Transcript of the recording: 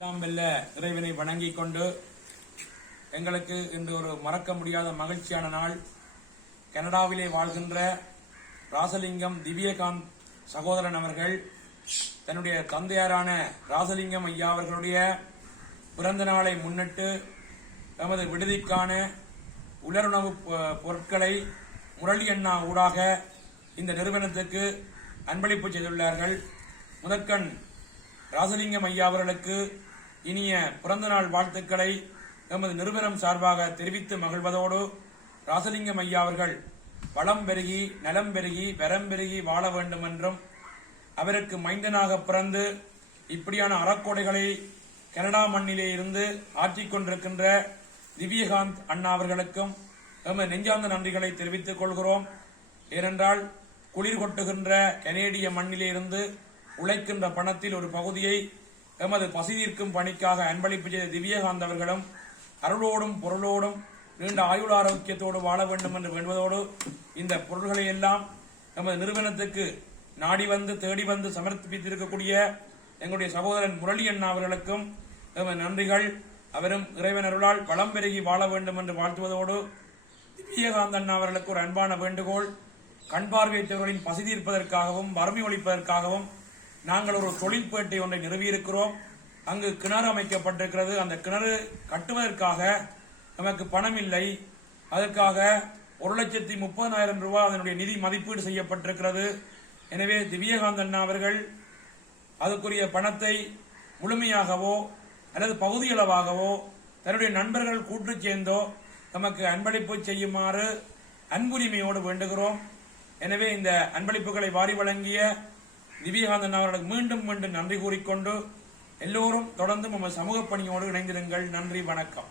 எல்லாம் வெல்ல இறைவனை வணங்கிக் கொண்டு எங்களுக்கு இன்று ஒரு மறக்க முடியாத மகிழ்ச்சியான நாள். கனடாவிலே வாழ்கின்ற ராசலிங்கம் திவ்யகாந்த் சகோதரன் அவர்கள் தன்னுடைய தந்தையாரான ராசலிங்கம் ஐயா அவர்களுடைய பிறந்த நாளை முன்னிட்டு தமது விடுதிக்கான உலருணவு பொருட்களை முரளி அண்ணா ஊடாக இந்த நிறுவனத்துக்கு அன்பளிப்பு செய்துள்ளார்கள். முதற்கண் ராசலிங்கம் ஐயா அவர்களுக்கு இனிய பிறந்தநாள் வாழ்த்துக்களை எமது நிறுவனம் சார்பாக தெரிவித்து மகிழ்வதோடு, ராசலிங்கம் ஐயா அவர்கள் வளம் பெருகி நலம் பெருகி வரம் பெருகி வாழ வேண்டும் என்றும், அவருக்கு மைந்தனாக பிறந்து இப்படியான அறக்கொடைகளை கனடா மண்ணிலே இருந்து ஆற்றிக் கொண்டிருக்கின்ற திவ்யகாந்த் அண்ணா அவர்களுக்கும் எமது நெஞ்சார்ந்த நன்றிகளை தெரிவித்துக் கொள்கிறோம். ஏனென்றால் குளிர் கொட்டுகின்ற கனேடிய மண்ணிலே இருந்து உழைக்கின்ற பணத்தில் ஒரு பகுதியை எமது பசி தீர்க்கும் பணிக்காக அன்பளிப்பு செய்த திவ்யகாந்த் அவர்களும் அருளோடும் பொருளோடும் நீண்ட ஆயுள் ஆரோக்கியத்தோடு வாழ வேண்டும் என்று வேண்டுவதோடு, இந்த பொருள்களை எல்லாம் எமது நிறுவனத்துக்கு நாடி வந்து தேடி வந்து சமர்ப்பித்திருக்கக்கூடிய எங்களுடைய சகோதரன் முரளி அண்ணா அவர்களுக்கும் எமது நன்றிகள். அவரும் இறைவன் அருளால் வளம் பெருகி வாழ வேண்டும் என்று வாழ்த்துவதோடு, திவ்யகாந்த் அண்ணா அவர்களுக்கு ஒரு அன்பான வேண்டுகோள். கண் பார்வையற்றவர்களின் பசி தீர்ப்பதற்காகவும் வறுமை ஒழிப்பதற்காகவும் நாங்கள் ஒரு தொழிற்பேட்டை ஒன்றை நிறுவியிருக்கிறோம். அங்கு கிணறு அமைக்கப்பட்டிருக்கிறது. அந்த கிணறு கட்டுவதற்காக நமக்கு பணம் இல்லை. அதற்காக 1,30,000 ரூபாய் அதனுடைய நிதி மதிப்பீடு செய்யப்பட்டிருக்கிறது. எனவே திவ்யகாந்த் அண்ணா அவர்கள் அதுக்குரிய பணத்தை முழுமையாகவோ அல்லது பகுதியளவாகவோ தன்னுடைய நண்பர்கள் கூட்டு சேர்ந்தோ நமக்கு அன்பளிப்பு செய்யுமாறு அன்புரிமையோடு வேண்டுகிறோம். எனவே இந்த அன்பளிப்புகளை வாரி வழங்கிய திவ்யகாந்தன் அவர்களுக்கு மீண்டும் மீண்டும் நன்றி கூறிக்கொண்டு, எல்லோரும் தொடர்ந்து நம்ம சமூக பணியோடு இணைந்திருங்கள். நன்றி, வணக்கம்.